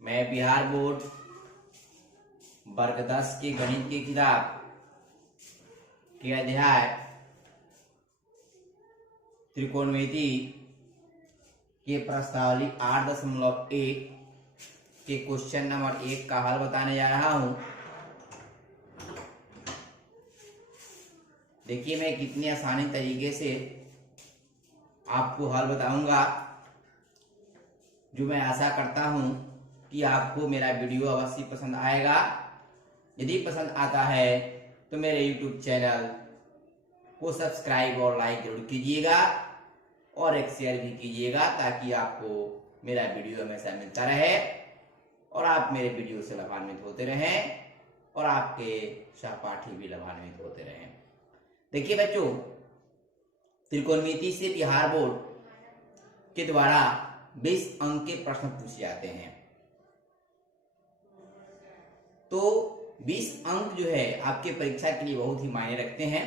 मैं बिहार बोर्ड वर्ग 10 की गणित की किताब के अध्याय त्रिकोणमिति के प्रश्नावली 8.1 के क्वेश्चन नंबर 1 का हल बताने जा रहा हूं। देखिए मैं कितनी आसानी तरीके से आपको हल बताऊंगा, जो मैं आशा करता हूं कि आपको मेरा वीडियो अवश्य पसंद आएगा। यदि पसंद आता है तो मेरे YouTube चैनल को सब्सक्राइब और लाइक जरूर कीजिएगा और एक शेयर भी कीजिएगा, ताकि आपको मेरा वीडियो हमेशा मिलता रहे और आप मेरे वीडियो से लाभान्वित होते रहें और आपके सहपाठी भी लाभान्वित होते रहें। देखिए बच्चों, त्रिकोणमिति से बिहार बोर्ड के द्वारा 20 अंक के प्रश्न पूछे जाते हैं। तो 20 अंक जो है आपके परीक्षा के लिए बहुत ही मायने रखते हैं,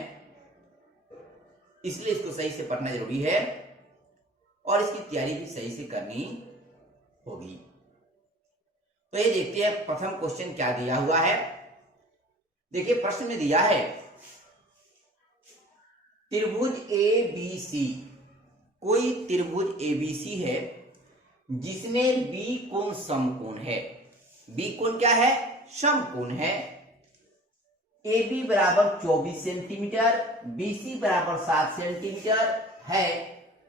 इसलिए इसको सही से पढ़ना जरूरी है और इसकी तैयारी भी सही से करनी होगी। तो ये देखते हैं प्रथम क्वेश्चन क्या दिया हुआ है। देखिए प्रश्न में दिया है त्रिभुज ABC, कोई त्रिभुज ABC है जिसमें B कोण समकोण है। B कोण क्या है? समकोण है। AB बराबर 24 सेंटीमीटर, BC बराबर 7 सेंटीमीटर है।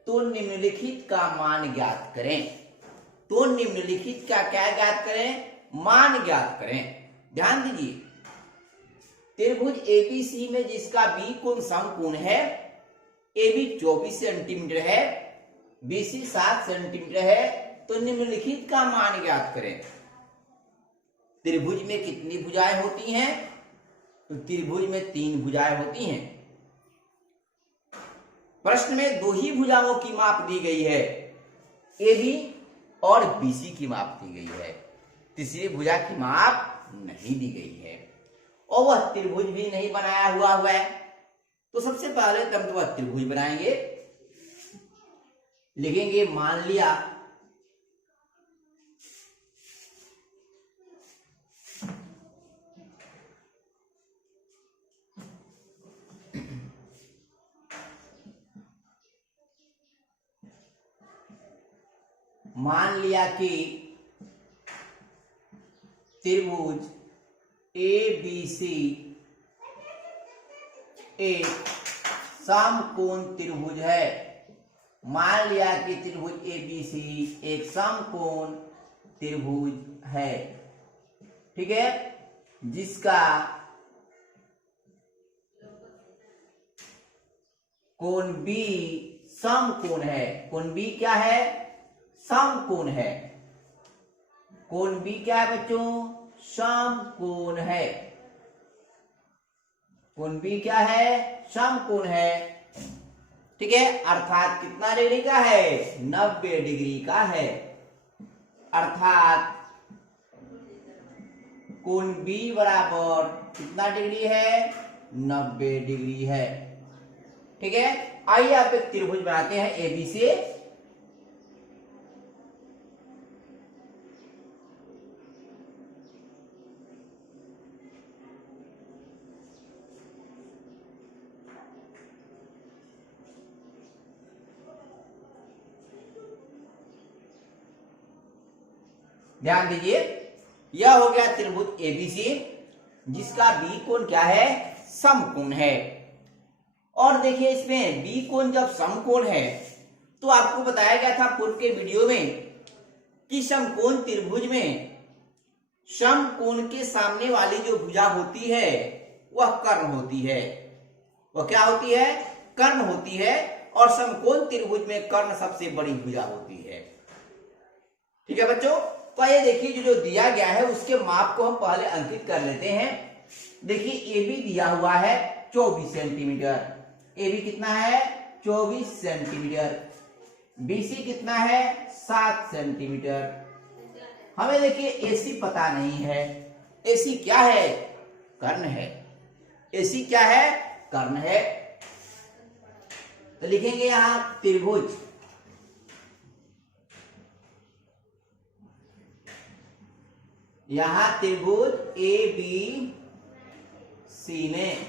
तो निम्नलिखित का मान ज्ञात करें। तो निम्नलिखित का क्या ज्ञात करें? मान ज्ञात करें। ध्यान दीजिए, त्रिभुज ABC में जिसका B कोण समकोण है, AB 24 सेंटीमीटर है, BC 7 सेंटीमीटर है, तो निम्नलिखित का मान ज्ञात करें। त्रिभुज में कितनी भुजाएं होती हैं? तो त्रिभुज में 3 भुजाएं होती हैं। प्रश्न में 2 ही भुजाओं की माप दी गई है, AB और BC की माप दी गई है, तीसरी भुजा की माप नहीं दी गई है और वह त्रिभुज भी नहीं बनाया हुआ है। तो सबसे पहले हम तो वह त्रिभुज बनाएंगे। लिखेंगे मान लिया कि त्रिभुज ABC एक समकोण त्रिभुज है। मान लिया कि त्रिभुज ABC एक समकोण त्रिभुज है, ठीक है, जिसका कोण B समकोण है। कोण B क्या है? समकोण है। कोण B क्या है बच्चों? समकोण है। कोण B क्या है? समकोण है, ठीक है। अर्थात कितना डिग्री का है? 90 डिग्री का है। अर्थात कोण B बराबर कितना डिग्री है? 90 डिग्री है, ठीक है। आइए आप एक त्रिभुज बनाते हैं AB से। ध्यान दीजिए, यह हो गया त्रिभुज ABC जिसका B कोण क्या है? समकोण है। और देखिए इसमें B कोण जब समकोण है तो आपको बताया गया था पूर्व के वीडियो में कि समकोण त्रिभुज में समकोण के सामने वाली जो भुजा होती है वह कर्ण होती है। वह क्या होती है? कर्ण होती है। और समकोण त्रिभुज में कर्ण सबसे बड़ी भुजा होती है, ठीक है बच्चों। तो ये देखिए जो दिया गया है उसके माप को हम पहले अंकित कर लेते हैं। देखिए AB दिया हुआ है 24 सेंटीमीटर। AB कितना है? 24 सेंटीमीटर। BC कितना है? 7 सेंटीमीटर। हमें देखिए AC पता नहीं है। AC क्या है? कर्ण है। AC क्या है? कर्ण है। तो लिखेंगे यहां त्रिभुज यहां त्रिभुज ए बी सी में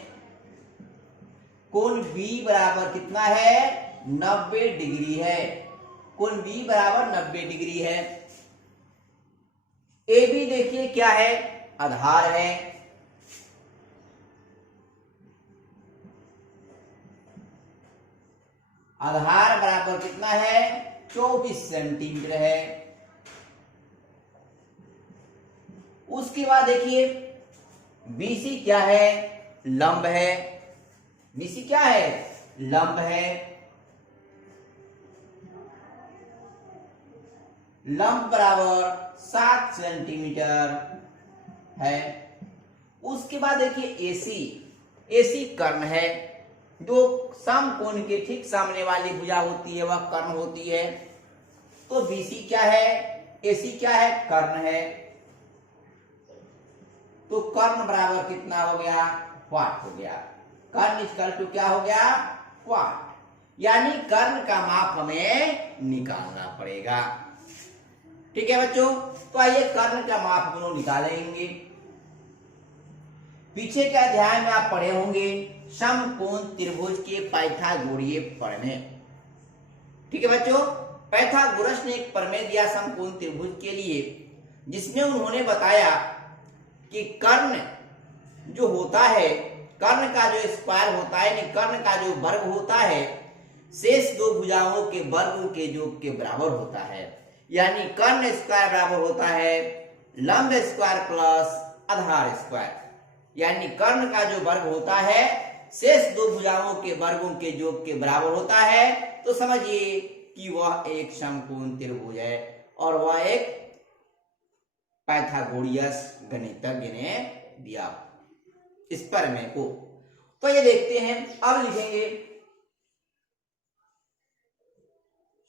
कोण बी बराबर कितना है, 90 डिग्री है। कोण बी बराबर 90 डिग्री है। ए बी देखिए क्या है, आधार है। आधार बराबर कितना है, 24 सेंटीमीटर है। उसके बाद देखिए बीसी क्या है, लंब है। बीसी क्या है, लंब है। लंब बराबर 7 सेंटीमीटर है। उसके बाद देखिए एसी, एसी कर्ण है। जो समकोण के ठीक सामने वाली भुजा होती है वह कर्ण होती है। तो बीसी क्या है, एसी क्या है, कर्ण है। तो कर्ण बराबर कितना हो गया, वाट हो गया। कर्ण इक्वल टू क्या हो गया, वाट। यानी कर्ण का माप हमें निकालना पड़ेगा। ठीक है बच्चों, तो आइए कर्ण का माप हम लोग निकालेंगे। पीछे के अध्याय में आप पढ़े होंगे समकोण त्रिभुज के पाइथागोरीय प्रमेय। ठीक है बच्चों, पाइथागोरस ने एक प्रमेय दिया समकोण त्रिभुज के लिए, जिसमें उन्होंने बताया कि कर्ण जो होता है, कर्ण का जो स्क्वायर होता है, यानी कर्ण का जो वर्ग होता है, शेष दो भुजाओं के वर्गों के योग के बराबर होता है। यानी कर्ण स्क्वायर बराबर होता है लंब स्क्वायर प्लस आधार स्क्वायर। यानी कर्ण का जो वर्ग होता है शेष दो भुजाओं के वर्गों के योग के बराबर होता है। तो समझिए कि वह एक समकोण त्रिभुज है और वह एक पाइथागोरियस गणितज्ञ ने दिया इस प्रमेय को। तो ये देखते हैं, अब लिखेंगे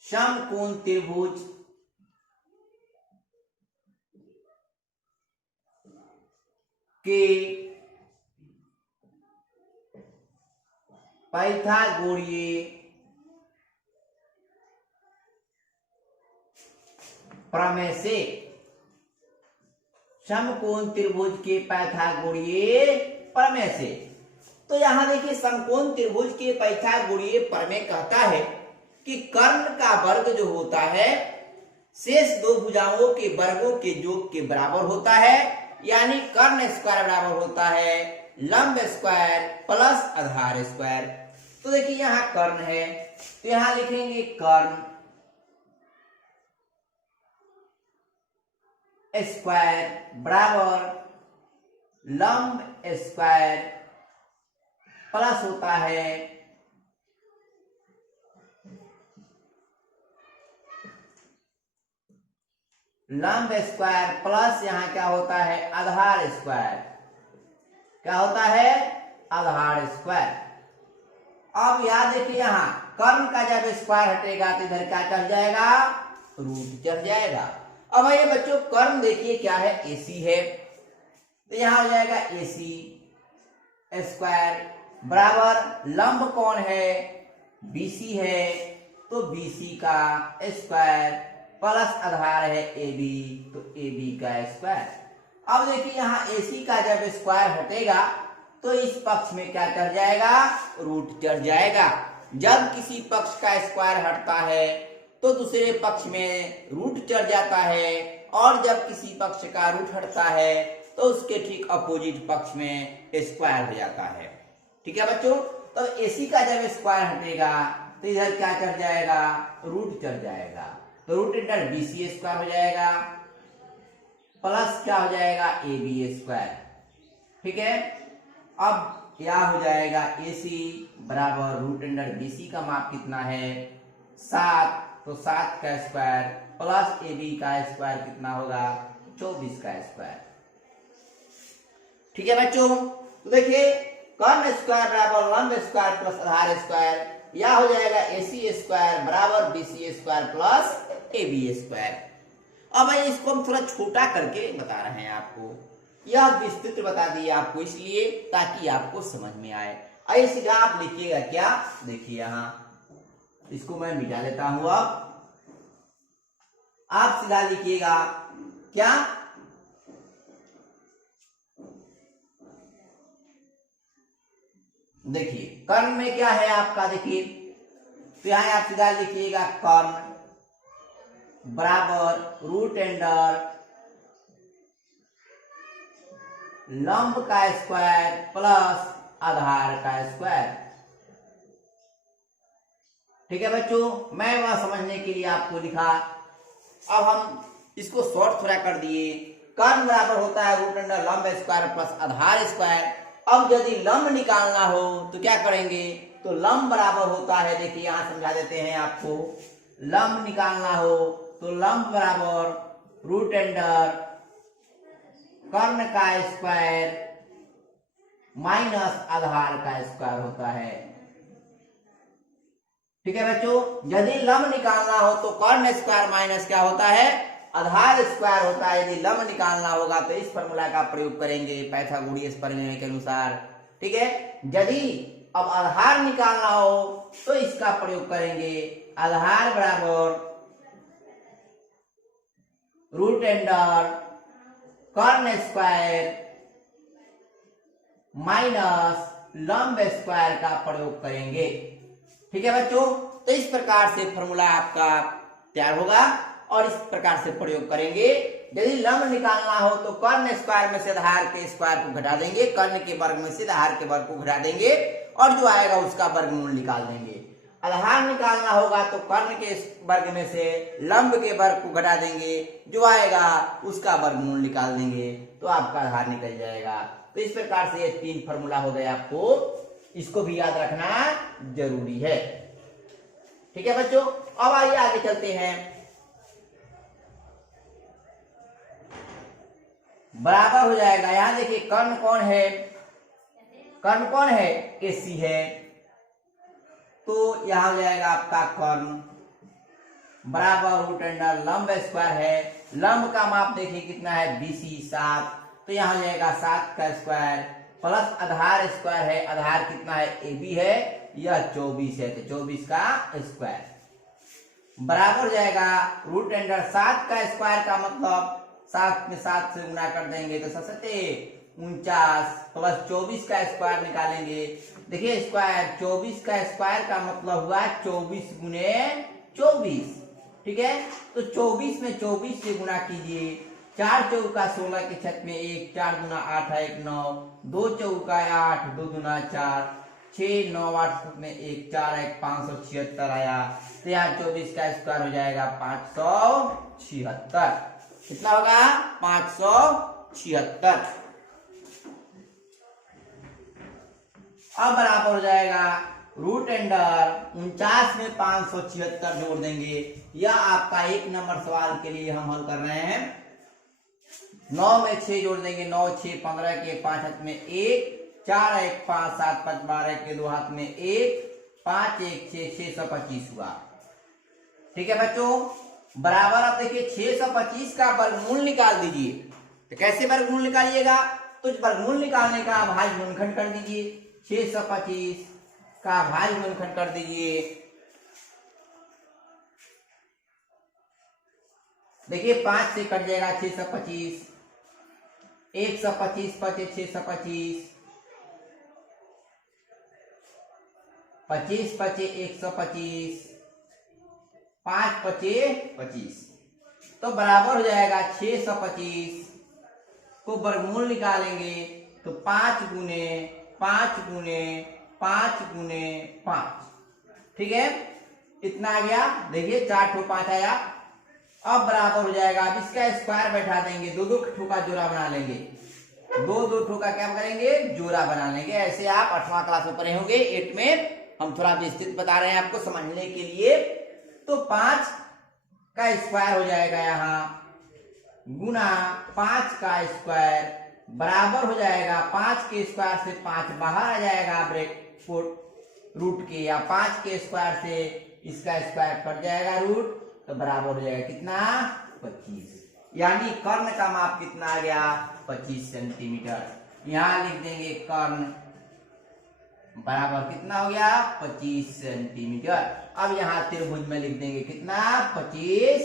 समकोण त्रिभुज के पाइथागोरीय प्रमेय से, समकोण त्रिभुज के पाइथागोरीय प्रमेय से। तो यहां देखिए समकोण त्रिभुज के पाइथागोरीय प्रमेय कहता है कि कर्ण का वर्ग जो होता है शेष दो भुजाओं के वर्गों के योग के बराबर होता है। यानी कर्ण स्क्वायर बराबर होता है लंब स्क्वायर प्लस आधार स्क्वायर। तो देखिए यहां कर्ण है, तो यहां लिखेंगे कर्ण स्क्वायर बराबर लंब स्क्वायर प्लस होता है लंब स्क्वायर प्लस यहां क्या होता है, आधार स्क्वायर। क्या होता है, आधार स्क्वायर। अब याद देखिए यहां कर्ण का जब स्क्वायर हटेगा तो इधर क्या चढ़ जाएगा, रूट चढ़ जाएगा। अब ये बच्चों कर्ण देखिए क्या है, एसी है। तो यहां हो जाएगा एसी स्क्वायर बराबर लंब कौन है, बीसी है। तो बीसी का स्क्वायर प्लस आधार है AB, तो AB का स्क्वायर। अब देखिए यहाँ AC का जब स्क्वायर हटेगा तो इस पक्ष में क्या चढ़ जाएगा, रूट चढ़ जाएगा। जब किसी पक्ष का स्क्वायर हटता है तो दूसरे पक्ष में रूट चढ़ जाता है, और जब किसी पक्ष का रूट हटता है तो उसके ठीक अपोजिट पक्ष में स्क्वायर हो जाता है। ठीक है बच्चों, तो AC का जब स्क्वायर हटेगा तो इधर क्या चढ़ जाएगा, रूट चढ़ जाएगा। तो रूट इंटर BC स्क्वायर हो जाएगा प्लस क्या हो जाएगा, AB स्क्वायर। ठीक है, अब क्या हो जाएगा, AC बराबर रूट अंडर BC का माप कितना है, 7। तो 7 का स्क्वायर प्लस AB का स्क्वायर कितना होगा, 24 का स्क्वायर। ठीक है बच्चों, तो देखिए कर्ण स्क्वायर बराबर लंब स्क्वायर प्लस आधार स्क्वायर, या हो जाएगा AC स्क्वायर बराबर BC square plus AB square. अब इसको हम थोड़ा छोटा करके बता रहे हैं आपको, यह विस्तृत बता दिए आपको इसलिए ताकि आपको समझ में आए। आइए सीधा आप लिखिएगा क्या, देखिए यहां इसको मैं मिटा लेता हूं। अब आप सीधा लिखिएगा क्या, देखिए कर्ण में क्या है आपका, देखिए तो यहां आप सीधा लिखिएगा कर्ण बराबर रूट अंडर लंब का स्क्वायर प्लस आधार का स्क्वायर। ठीक है बच्चों, मैं वह समझने के लिए आपको लिखा। अब हम इसको शॉर्ट थोड़ा कर दिए। कर्ण बराबर होता है रूट अंडर लंब स्क्वायर प्लस आधार स्क्वायर। अब यदि लंब निकालना हो तो क्या करेंगे, तो लंब बराबर होता है, देखिए यहां समझा देते हैं आपको। लंब निकालना हो तो लंब बराबर रूट अंडर कर्ण का स्क्वायर माइनस आधार का स्क्वायर होता है। ठीक है बच्चों, यदि लंब निकालना हो तो कर्ण स्क्वायर माइनस क्या होता है, आधार स्क्वायर होता है। यदि लंब निकालना होगा तो इस फॉर्मूला का प्रयोग करेंगे पाइथागोरस प्रमेय के अनुसार। ठीक है, यदि अब आधार निकालना हो तो इसका प्रयोग करेंगे, आधार बराबर रूट अंडर कर्ण स्क्वायर माइनस लंब स्क्वायर का प्रयोग करेंगे। ठीक है बच्चों, तो इस प्रकार से फॉर्मूला आपका तैयार होगा और इस प्रकार से प्रयोग करेंगे। यदि लंब निकालना हो तो कर्ण स्क्वायर में से आधार के स्क्वायर को घटा देंगे, कर्ण के वर्ग में से आधार के वर्ग को घटा देंगे और जो आएगा उसका वर्गमूल निकाल देंगे। आधार निकालना होगा तो कर्ण के वर्ग में से लंब के वर्ग को घटा देंगे, जो आएगा उसका वर्गमूल निकाल देंगे, तो आपका आधार निकल जाएगा। तो इस प्रकार से ये 3 फॉर्मूला हो गए, आपको इसको भी याद रखना जरूरी है। ठीक है बच्चों, अब आइए आगे चलते हैं। बराबर हो जाएगा, यहां देखिए कर्ण कौन है, कर्ण कौन है, AC है, तो यहां हो जाएगा आपका कर्ण बराबर रूट अंडर लंब स्क्वायर है। लंब का माप देखिए कितना है, BC 7, तो यहां हो जाएगा 7 का स्क्वायर प्लस आधार स्क्वायर है, आधार कितना है, AB है, यह 24 है, तो 24 का स्क्वायर बराबर हो जाएगा रूट अंडर 7 का स्क्वायर का मतलब 7 में 7 से गुना कर देंगे तो 49 प्लस 24 का स्क्वायर निकालेंगे। देखिए स्क्वायर 24 का स्क्वायर का मतलब हुआ 24 गुने 24। ठीक है, तो 24 में 24 से गुना कीजिए, 4 चौका 16 के छत में 1, 4 गुना 8 है 1 9, 2 चौका 8, 2 गुना 4, 6 9 8 में 1 4 1 576 आया। तो यहाँ 24 का स्क्वायर हो जाएगा 576। कितना होगा, 576। अब बराबर हो जाएगा रूट अंडर 49 में 576 जोड़ देंगे। यह आपका 1 नंबर सवाल के लिए हम हल कर रहे हैं। 9 में 6 जोड़ देंगे, 9 6 15 के 5 हाथ में 1, 4 1 5 7 5 12 के 2 हाथ में 1, 5 1 6 625 हुआ। ठीक है बच्चों, बराबर आप देखिए 625 का वर्गमूल निकाल दीजिए। तो कैसे वर्गमूल निकालिएगा, तो वर्गमूल निकालने का भाज्य गुणनखंड कर दीजिए, 625 का भाज्य गुणनखंड कर दीजिए। देखिए 5 से कट जाएगा 625, 125 पचे 625, 25 पचे 125, 5 पचे 25, तो बराबर हो जाएगा 625 को वर्गमूल निकालेंगे तो 5 गुने 5 गुने 5 गुने 5। ठीक है, इतना आ गया। देखिए 4 ठो 5 आया। अब बराबर हो जाएगा, अब इसका स्क्वायर बैठा देंगे, 2 ठो का जोड़ा बना लेंगे, 2 ठो का क्या करेंगे, जोड़ा बना लेंगे। ऐसे आप 8वां क्लास में पढ़े होंगे, 8 में हम थोड़ा विस्तृत बता रहे हैं आपको समझने के लिए। तो 5 का स्क्वायर हो जाएगा यहाँ गुना 5 का स्क्वायर बराबर हो जाएगा 5 के स्क्वायर से 5 बाहर आ जाएगा ब्रेक रूट के, या 5 के स्क्वायर से इसका स्क्वायर कट जाएगा रूट, तो बराबर हो जाएगा कितना, 25। यानी कर्ण का माप कितना आ गया, 25 सेंटीमीटर। यहां लिख देंगे कर्ण बराबर कितना हो गया, 25 सेंटीमीटर। अब यहां त्रिभुज में लिख देंगे कितना, 25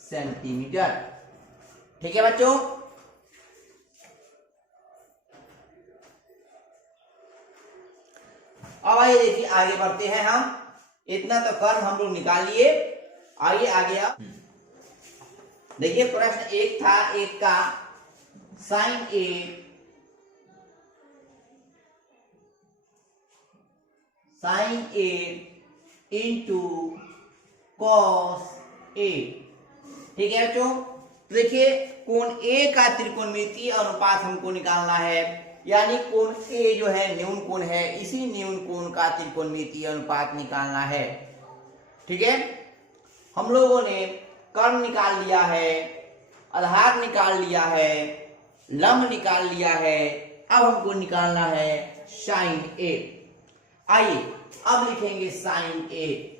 सेंटीमीटर। ठीक है बच्चों, आगे बढ़ते हैं हम। इतना तो कर्म हम लोग निकाल लिए, आइए आगे आप देखिए। प्रश्न एक था, एक का sign A into cos A. ठीक है बच्चों, तो देखिए कोण ए का त्रिकोणमितीय अनुपात हमको निकालना है, यानी कोण ए जो है न्यून कोण है, इसी न्यून कोण का त्रिकोणमितीय अनुपात निकालना है। ठीक है, हम लोगों ने कर्ण निकाल लिया है, आधार निकाल लिया है, लंब निकाल लिया है, अब हमको निकालना है साइन ए। आइए अब लिखेंगे साइन ए।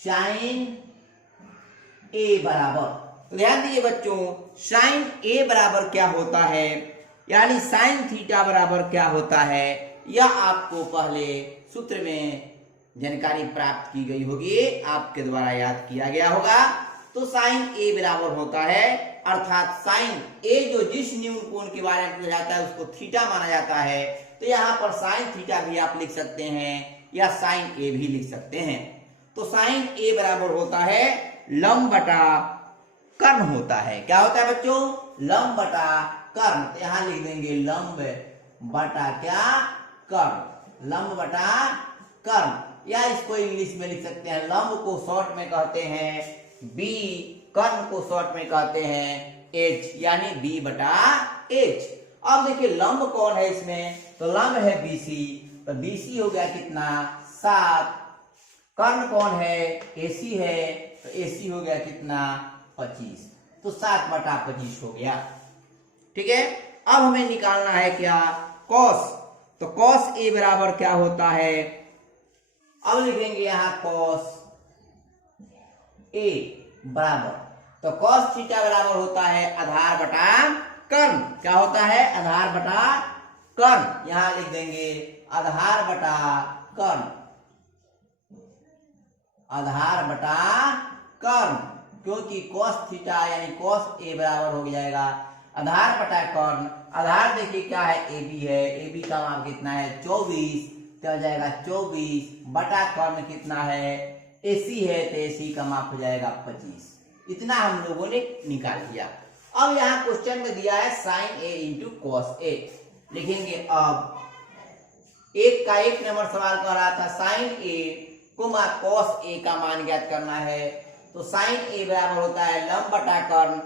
साइन ए बराबर, ध्यान दीजिए बच्चों, साइन ए बराबर क्या होता है, यानी साइन थीटा बराबर क्या होता है, यह आपको पहले सूत्र में जानकारी प्राप्त की गई होगी, आपके द्वारा याद किया गया होगा। तो साइन ए बराबर होता है, अर्थात साइन ए जो जिस न्यून कोण के बारे में पूछा जाता है उसको थीटा माना जाता है, तो यहाँ पर साइन थीटा भी आप लिख सकते हैं या साइन ए भी लिख सकते हैं। तो साइन ए बराबर होता है लंब बटा कर्ण होता है। क्या होता है बच्चों? लंब बटा कर्ण। तो यहाँ लिख देंगे लंब बटा क्या? कर्ण। लंब बटा कर्ण, या इसको इंग्लिश में लिख सकते हैं, लंब को शॉर्ट में कहते हैं बी, कर्ण को शॉर्ट में कहते हैं एच, यानी बी बटा एच। अब देखिए लंब कौन है इसमें, तो लंब है बीसी, तो बीसी हो गया कितना? 7। कर्ण कौन है? एसी है, तो एसी हो गया कितना? 25। तो 7 बटा 25 हो गया। ठीक है, अब हमें निकालना है क्या? कॉस। तो कॉस ए बराबर क्या होता है? अब लिखेंगे यहां कॉस ए बराबर, तो कॉस थीटा बराबर होता है आधार बटा कर्ण। क्या होता है? आधार बटा कर्ण। यहां लिख देंगे आधार बटा कर्ण, आधार बटा कर्ण, क्योंकि cos थीटा यानी cos ए बराबर हो जाएगा आधार बटा कर्ण। आधार देखिए क्या है? ए बी है, ए बी का मान कितना है? 24, तो हो जाएगा 24 बटा कर्ण कितना है? एसी है, तो एसी का माप हो जाएगा 25। इतना हम लोगों ने निकाल लिया। अब यहाँ क्वेश्चन में दिया है sign A into cos A. लिखेंगे अब एक का 1 नंबर सवाल कह रहा था sign A coma cos A का मान ज्ञात करना है। तो साइन ए बराबर होता है लंब बटा कर्ण।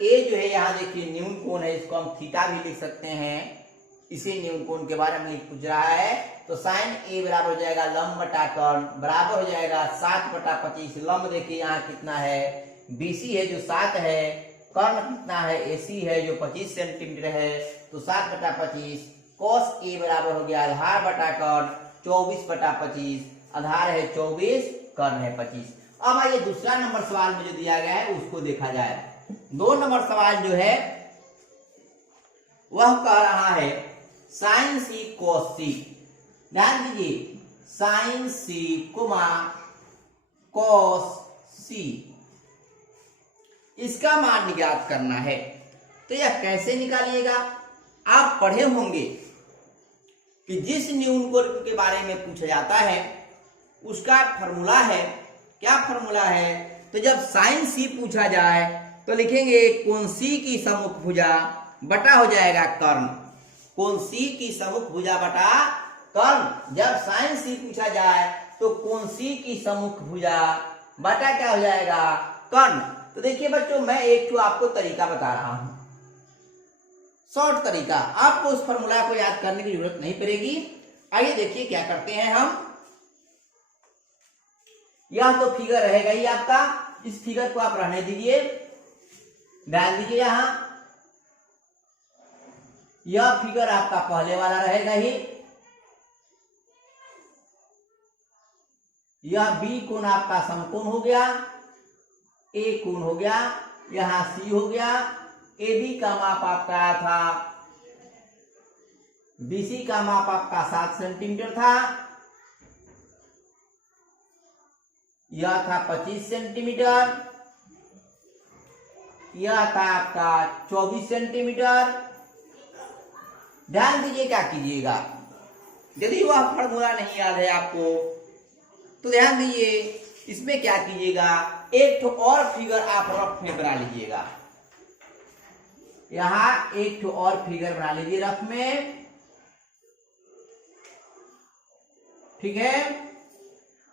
ए जो है यहाँ देखिए न्यून कोण है, इसको हम थीटा भी लिख सकते हैं, इसी न्यून कोण के बारे में पूछ रहा है। तो साइन ए बराबर हो जाएगा लंब बटा कर्ण, बराबर हो जाएगा 7 बटा 25। लंब देखिए यहाँ कितना है? बीसी है जो 7 है, कर्ण कितना है? एसी है जो 25 सेंटीमीटर है, तो 7 बटा 25। कॉस ए बराबर हो गया आधार बटा कर्ण 24 बटा 25, आधार है 24, कर्ण है 25। अब आइए दूसरा नंबर सवाल में जो दिया गया है उसको देखा जाए। 2 नंबर सवाल जो है वह कह रहा है साइन सी कॉस सी। ध्यान दीजिए, साइन सी कोमा कॉस सी, इसका मान ज्ञात करना है। तो यह कैसे निकालिएगा? आप पढ़े होंगे कि जिस न्यून कोण के बारे में पूछा जाता है उसका फॉर्मूला है। क्या फॉर्मूला है? तो जब साइन सी पूछा जाए तो लिखेंगे कोण सी की सम्मुख भुजा बटा हो जाएगा कर्ण। कोण सी की सम्मुख भुजा बटा कर्ण। जब साइन सी पूछा जाए तो कोण सी की सम्मुख भुजा बटा क्या हो जाएगा? कर्ण। तो देखिए बच्चों, मैं एक तो आपको तरीका बता रहा हूं, शॉर्ट तरीका, आपको उस फॉर्मूला को याद करने की जरूरत नहीं पड़ेगी। आइए देखिए क्या करते हैं हम। यह तो फिगर रहेगा ही आपका, इस फिगर को आप रहने दीजिए। ध्यान दीजिए, यहां यह फिगर आपका पहले वाला रहेगा ही। यह बी कोण आपका समकोण हो गया, ए कोण हो गया, यहां सी हो गया। ए बी का माप आपका आया था, बीसी का माप आपका 7 सेंटीमीटर था, यह था 25 सेंटीमीटर, यह था आपका 24 सेंटीमीटर, ध्यान दीजिए क्या कीजिएगा, यदि वह फॉर्मूला नहीं याद है आपको तो ध्यान दीजिए इसमें क्या कीजिएगा, एक ठो और फिगर आप रफ में बना लीजिएगा। यहां एक ठो और फिगर बना लीजिए रफ में, ठीक है।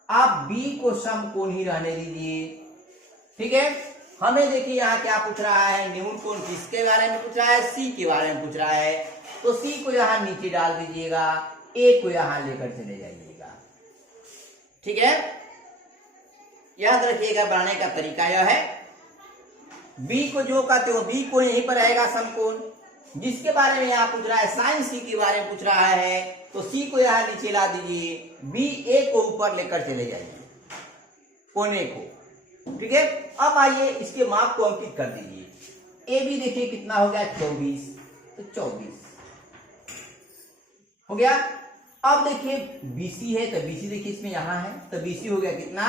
आप बी को समकोण ही रहने दीजिए, ठीक है। हमें देखिए यहाँ क्या पूछ रहा है, न्यून कोण किसके बारे में पूछ रहा है, सी के बारे में पूछ रहा है। तो सी को यहाँ नीचे डाल दीजिएगा, ए को यहाँ लेकर चले जाइएगा, ठीक है। याद रखिएगा बनाने का तरीका यह है, बी को जो कहते हो बी को यहीं पर रहेगा समकोण, जिसके बारे में यहाँ पूछ रहा है साइन सी के बारे में पूछ रहा है, तो सी को यहाँ नीचे ला दीजिए, बी ए को ऊपर लेकर चले जाइए कोने को, ठीक है। अब आइए इसके माप को अंकित कर दीजिए। ए बी देखिए कितना हो गया 24, तो 24 हो गया। अब देखिए बीसी है, तो बीसी देखिए इसमें यहां है, तो बीसी हो गया कितना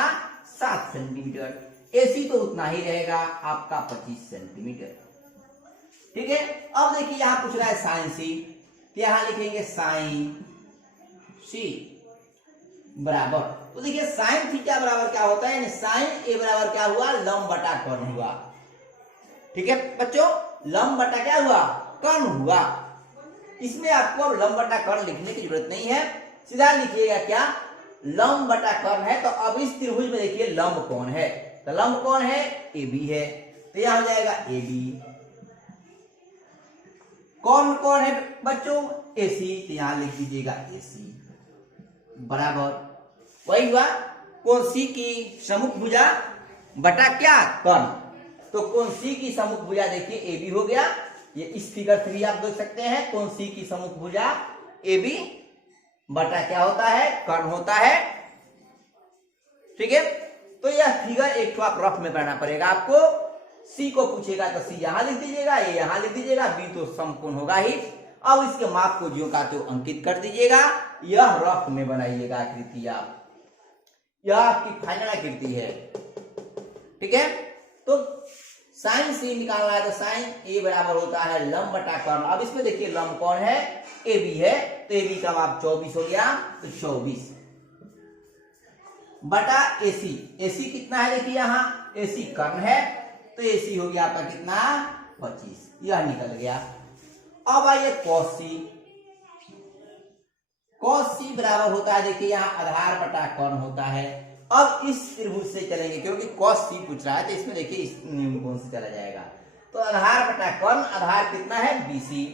7 सेंटीमीटर। एसी तो उतना ही रहेगा आपका 25 सेंटीमीटर, ठीक है। अब देखिए यहां पूछ रहा है साइन सी, तो यहां लिखेंगे साइन सी बराबर, तो देखिए साइन थीटा बराबर क्या होता है, यानी साइन ए बराबर क्या हुआ, लंब बटा कर्ण हुआ, ठीक है बच्चों। लंब बटा क्या हुआ, कर्ण हुआ। इसमें आपको अब लंब बटा कर्ण लिखने की जरूरत नहीं है, सीधा लिखिएगा क्या, लंब बटा कर्ण है। तो अब इस त्रिभुज में देखिए लंब कौन है, तो लंब कौन है, ए बी है, तो यहां हो जाएगा ए बी। कौन कौन है बच्चों, ए सी, तो यहां लिख दीजिएगा ए सी बराबर, वही हुआ कोण सी की सम्मुख भुजा बटा क्या, कर्ण। तो कोण सी की सम्मुख भुजा देखिए ए बी हो गया, ये इस फिगर 3 आप देख सकते हैं, कोण सी की सम्मुख भुजा ए बी बटा क्या होता है, कर्ण होता है, ठीक है। तो यह फिगर एक तो आप रफ में बनाना पड़ेगा आपको। सी को पूछेगा तो सी यहां लिख दीजिएगा, ए यहां लिख दीजिएगा, बी तो समकोण होगा ही। अब इसके माप को ज्यों का त्यों अंकित कर दीजिएगा, यह रफ में बनाइएगा आकृति आप, यह आपकी फाइनल आकृति है, ठीक है। तो साइन सी निकालना है, तो साइन ए बराबर होता है लंब बटा कर्ण। अब इसमें देखिए लंब कौन है, ए बी है, तो ए बी का माप 24 हो गया, तो 24 बटा एसी, एसी कितना है देखिए यहाँ, एसी कर्ण है, तो एसी हो गया आपका कितना 25, यह निकल गया। अब आइए कॉस सी, कॉस सी बराबर होता है देखिए यहाँ आधार बटा कर्ण होता है। अब इस त्रिभुज से चलेंगे क्योंकि कॉस सी पूछ रहा है, तो इसमें देखिए इस न्यून कोण से चला जाएगा, तो आधार बटा कर्ण, आधार कितना है बीसी,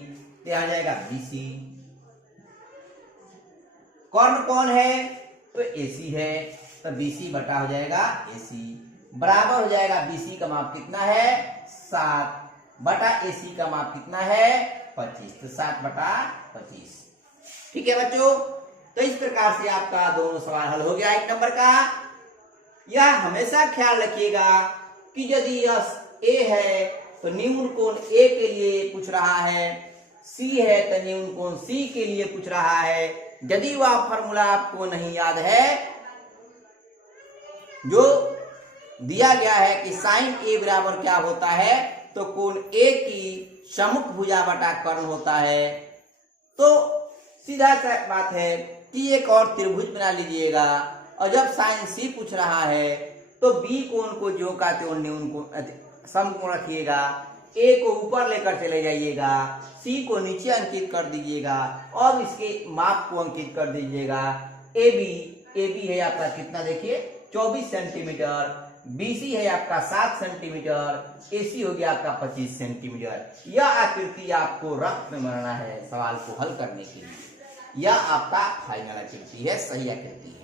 तो यहां जाएगा बीसी। कर्ण कौन है, तो एसी है, तो बीसी बटा हो जाएगा एसी बराबर हो जाएगा, बीसी का माप कितना है 7 बटा एसी का माप कितना है 25, तो 7 बटा 25, ठीक है बच्चों। तो इस प्रकार से आपका दोनों सवाल हल हो गया 1 नंबर का। यह हमेशा ख्याल रखिएगा कि यदि यह ए है तो न्यून कोण ए के लिए पूछ रहा है, सी है तो न्यून कोण सी के लिए पूछ रहा है। यदि वह फॉर्मूला आपको नहीं याद है जो दिया गया है कि साइन ए बराबर क्या होता है, तो कोण ए की सम्मुख भुजा बटा कर्ण होता है, तो सीधा सा बात है कि एक और त्रिभुज बना लीजिएगा। और जब साइन सी पूछ रहा है तो बी कोण को जो का त्यों न्यून कोण समकोण रखिएगा, ए को ऊपर लेकर चले जाइएगा, सी को नीचे अंकित कर दीजिएगा और इसके माप को अंकित कर दीजिएगा। ए बी है आपका कितना देखिए 24 सेंटीमीटर, बीसी है आपका 7 सेंटीमीटर, एसी हो गया आपका 25 सेंटीमीटर। यह आकृति आपको रफ में बनाना है सवाल को हल करने के लिए। यह आपका फाइनल आकृति है, सही आकृति है।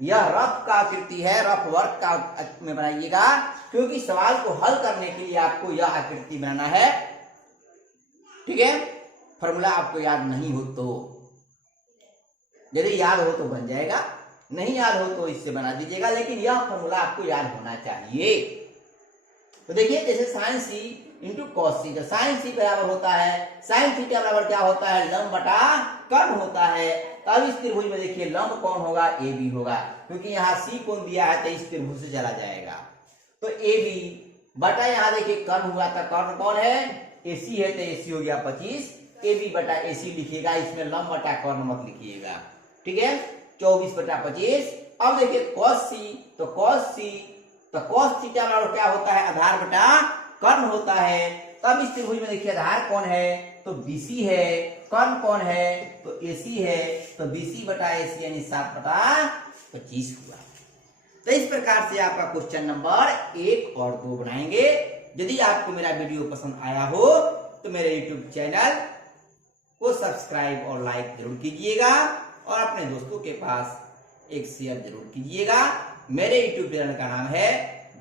यह रफ का आकृति है, रफ वर्क का में बनाइएगा क्योंकि सवाल को हल करने के लिए आपको यह आकृति बनाना है, ठीक है। फॉर्मूला आपको याद नहीं हो तो, यदि याद हो तो बन जाएगा, नहीं याद हो तो इससे बना दीजिएगा, लेकिन यह फॉर्मूला आपको याद होना चाहिए। तो देखिए जैसे साइन सी इंटू कॉस सी, तो साइन सी बराबर होता है साइन थीटा बराबर क्या होता है लंब बटा कर्ण होता है। तो अब इस त्रिभुज में देखिए लंब कौन होगा, ए बी होगा, क्योंकि यहाँ सी कोण दिया है तो इस त्रिभुज से चला जाएगा। तो ए बी बटा यहाँ देखिए कर्ण हुआ था, कर्ण कौन है एसी है, तो एसी हो गया 25, AB बटा AC लिखिएगा, इसमें लंब बटा कर्ण मत लिखिएगा, ठीक है। 24 बटा 25। अब देखिए cos C, तो cos C, तो cos थीटा बराबर क्या होता है, आधार बटा कर्ण होता है। तब इस त्रिभुज में देखिए आधार कौन है, तो BC है, कर्ण कौन है, तो AC है, तो BC बटा AC यानी 7 बटा 25 हुआ। तो इस प्रकार से आपका क्वेश्चन नंबर 1 और 2 बनाएंगे। यदि आपको मेरा वीडियो पसंद आया हो तो मेरे YouTube चैनल को सब्सक्राइब और लाइक जरूर कीजिएगा और अपने दोस्तों के पास एक शेयर जरूर कीजिएगा। मेरे YouTube चैनल का नाम है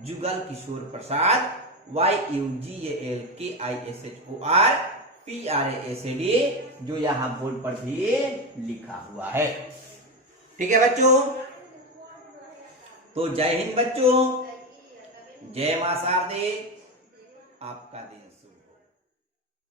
जुगल किशोर प्रसाद, YUGALKISHORPRASAD, जो यहाँ बोर्ड पर भी लिखा हुआ है, ठीक है बच्चों। तो जय हिंद बच्चों, जय मां शारदे, आपका दिन शुभ।